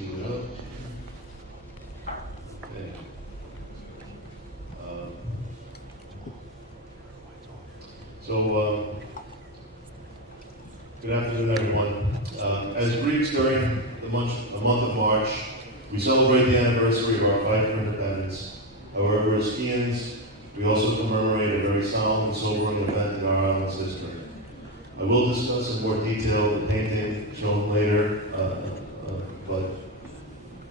cue it up. Okay. Good afternoon, everyone. As Greeks during the month of March, we celebrate the anniversary of our fight for independence. However, as Chians, we also commemorate a very solemn and sobering event in our island's history. I will discuss in more detail the painting shown later, but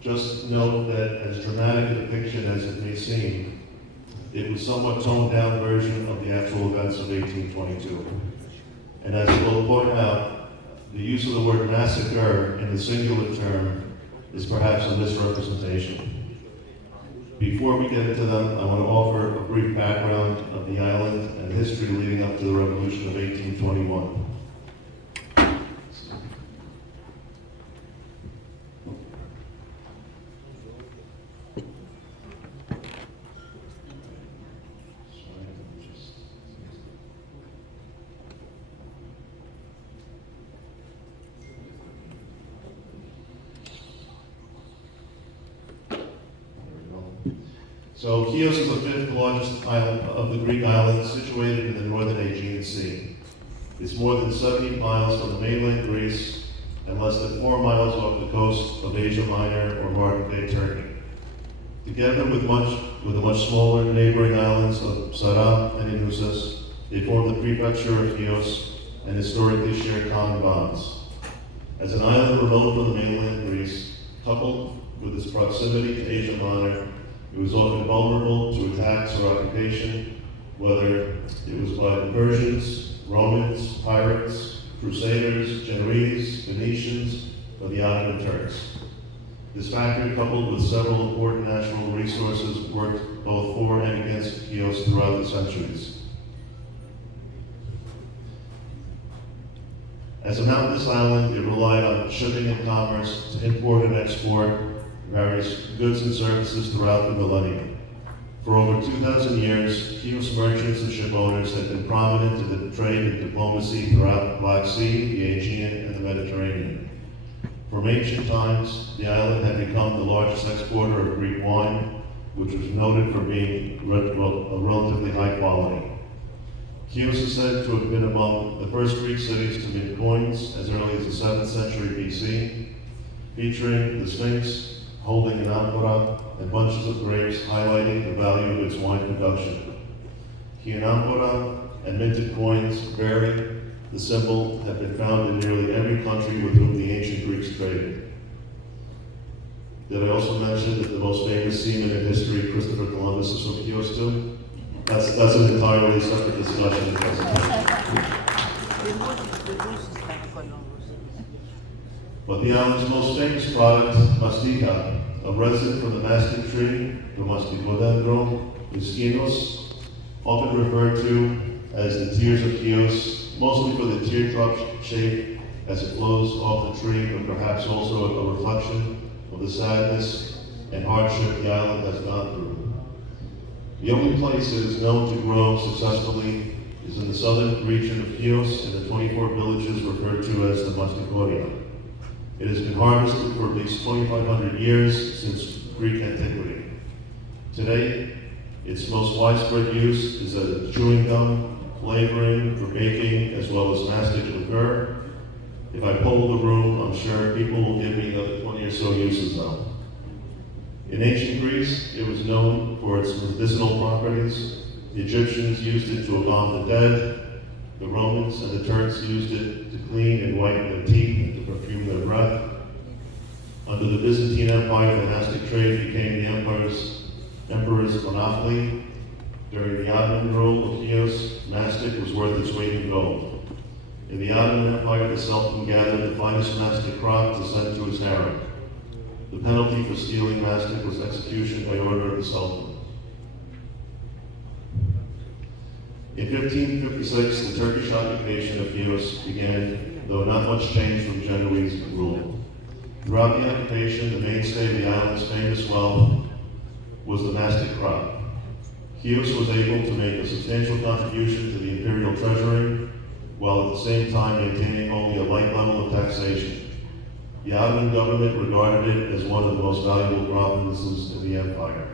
just note that as dramatic a depiction as it may seem, it was a somewhat toned down version of the actual events of 1822. And as I will point out, the use of the word massacre in the singular term is perhaps a misrepresentation. Before we get into them, I want to offer a brief background of the island and history leading up to the Revolution of 1821. So Chios is the fifth largest island of the Greek islands, situated in the northern Aegean Sea. It's more than 70 miles from the mainland Greece and less than 4 miles off the coast of Asia Minor or modern-day Turkey. Together with the much smaller neighboring islands of Psara and Eleusis, they form the prefecture of Chios and historically share common bonds. As an island remote from the mainland Greece, coupled with its proximity to Asia Minor, it was often vulnerable to attacks or occupation, whether it was by the Persians, Romans, pirates, Crusaders, Genoese, Venetians, or the Ottoman Turks. This factor, coupled with several important natural resources, worked both for and against Chios throughout the centuries. As a mountainous island, it relied on shipping and commerce to import and export various goods and services throughout the millennium. For over 2,000 years, Chios merchants and ship owners had been prominent in the trade and diplomacy throughout the Black Sea, the Aegean, and the Mediterranean. From ancient times, the island had become the largest exporter of Greek wine, which was noted for being relatively high quality. Chios is said to have been among the first Greek cities to mint coins as early as the 7th century BC, featuring the Sphinx holding an amphora and bunches of grapes highlighting the value of its wine production. The amphora and minted coins bearing the symbol have been found in nearly every country with whom the ancient Greeks traded. Did I also mention that the most famous seaman in history, Christopher Columbus, is from Chios too? That's an entirely separate discussion. But the island's most famous product, mastika, a resin from the mastic tree, the masticodendron espinos, often referred to as the tears of Chios, mostly for the teardrop shape as it flows off the tree, but perhaps also a reflection of the sadness and hardship the island has gone through. The only place it is known to grow successfully is in the southern region of Chios in the 24 villages referred to as the Mastikoria. It has been harvested for at least 2,500 years since Greek antiquity. Today, its most widespread use is as a chewing gum, flavoring for baking, as well as mastic liqueur. If I poll the room, I'm sure people will give me another 20 or so uses though. In ancient Greece, it was known for its medicinal properties. The Egyptians used it to embalm the dead. The Romans and the Turks used it to clean and whiten their teeth and to perfume their breath. Under the Byzantine Empire, the monastic trade became the emperor's monopoly. During the Ottoman rule of Chios, mastic was worth its weight in gold. In the Ottoman Empire, the Sultan gathered the finest mastic crop to send to his harem. The penalty for stealing mastic was execution by order of the Sultan. In 1556, the Turkish occupation of Chios began, though not much changed from Genoese rule. Throughout the occupation, the mainstay of the island's famous wealth was the mastic crop. Chios was able to make a substantial contribution to the imperial treasury, while at the same time maintaining only a light level of taxation. The Ottoman government regarded it as one of the most valuable provinces in the empire.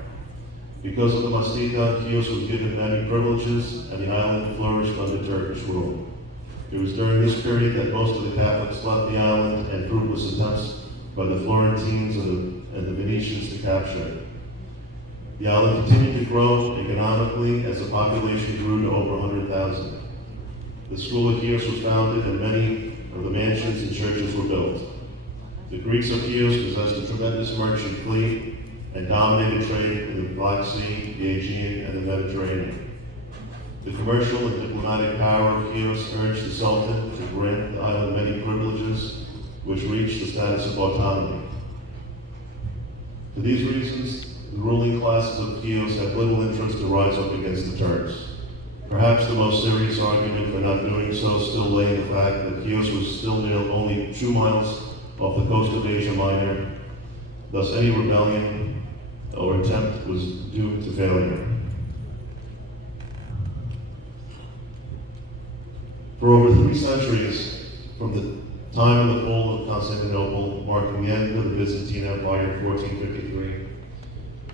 Because of the mastika, Chios was given many privileges, and the island flourished under Turkish rule. It was during this period that most of the Catholics left the island and fruitless attempts by the Florentines and the Venetians to capture it. The island continued to grow economically as the population grew to over 100,000. The school of Chios was founded and many of the mansions and churches were built. The Greeks of Chios possessed a tremendous merchant fleet and dominated trade in the Black Sea, the Aegean, and the Mediterranean. The commercial and diplomatic power of Chios urged the Sultan to grant the island many privileges, which reached the status of autonomy. For these reasons, the ruling classes of Chios had little interest to rise up against the Turks. Perhaps the most serious argument for not doing so still lay in the fact that Chios was still only 2 miles off the coast of Asia Minor. Thus, any rebellion or attempt was doomed to failure. For over 3 centuries, from the time of the fall of Constantinople, marking the end of the Byzantine Empire in 1453,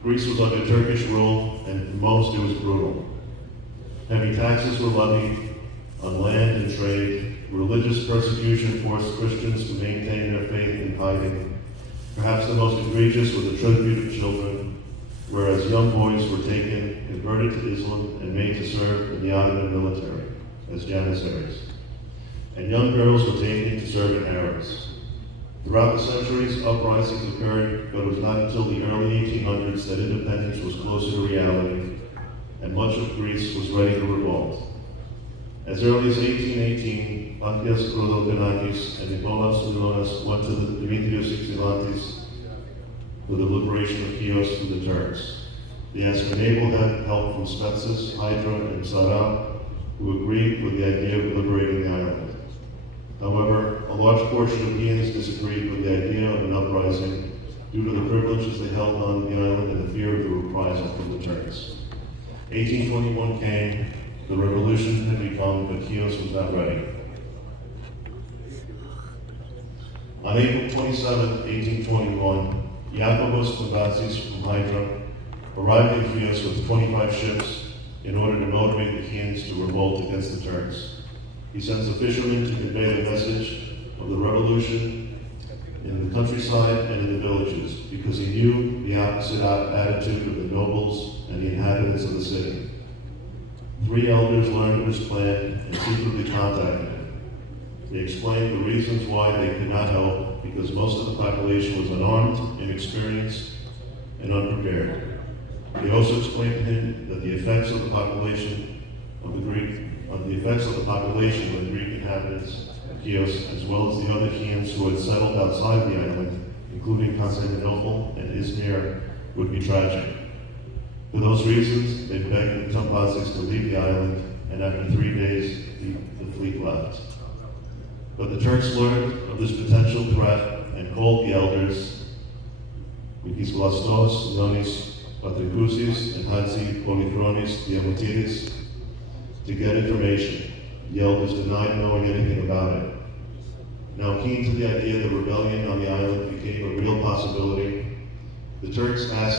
Greece was under Turkish rule, and for most it was brutal. Heavy taxes were levied on land and trade. Religious persecution forced Christians to maintain their faith in hiding. Perhaps the most egregious was the tribute of children, whereas young boys were taken, converted to Islam, and made to serve in the Ottoman military as janissaries. And young girls were taken to serve in harems. Throughout the centuries, uprisings occurred, but it was not until the early 1800s that independence was closer to reality, and much of Greece was ready to revolt. As early as 1818, Pankias Prodotenakis and Nicolas Milonas went to the Dimitrios Ypsilantis for the liberation of Chios from the Turks. They asked for naval help from Spetses, Hydra, and Sara, who agreed with the idea of liberating the island. However, a large portion of Chians disagreed with the idea of an uprising due to the privileges they held on the island and the fear of the reprisal from the Turks. 1821 came, the revolution had begun, but Chios was not ready. On April 27, 1821, Iacobus Koubatsis from Hydra arrived in Chios with 25 ships in order to motivate the Chians to revolt against the Turks. He sends a fisherman to convey the message of the revolution in the countryside and in the villages, because he knew the opposite attitude of the nobles and the inhabitants of the city. 3 elders learned of his plan and secretly contacted him. They explained the reasons why they could not help, because most of the population was unarmed, inexperienced, and unprepared. They also explained to him that the effects of the population of the Greek inhabitants of Chios, as well as the other Chians who had settled outside the island, including Constantinople and Izmir, would be tragic. For those reasons, they begged the Tampazis to leave the island, and after 3 days, the fleet left. But the Turks learned of this potential threat and called the elders, Mikis Vlastos, Ionis Patrikousis, and Hadzi Polychronis Diamotiris, to get information. The elders denied knowing anything about it. Now keen to the idea that rebellion on the island became a real possibility, the Turks asked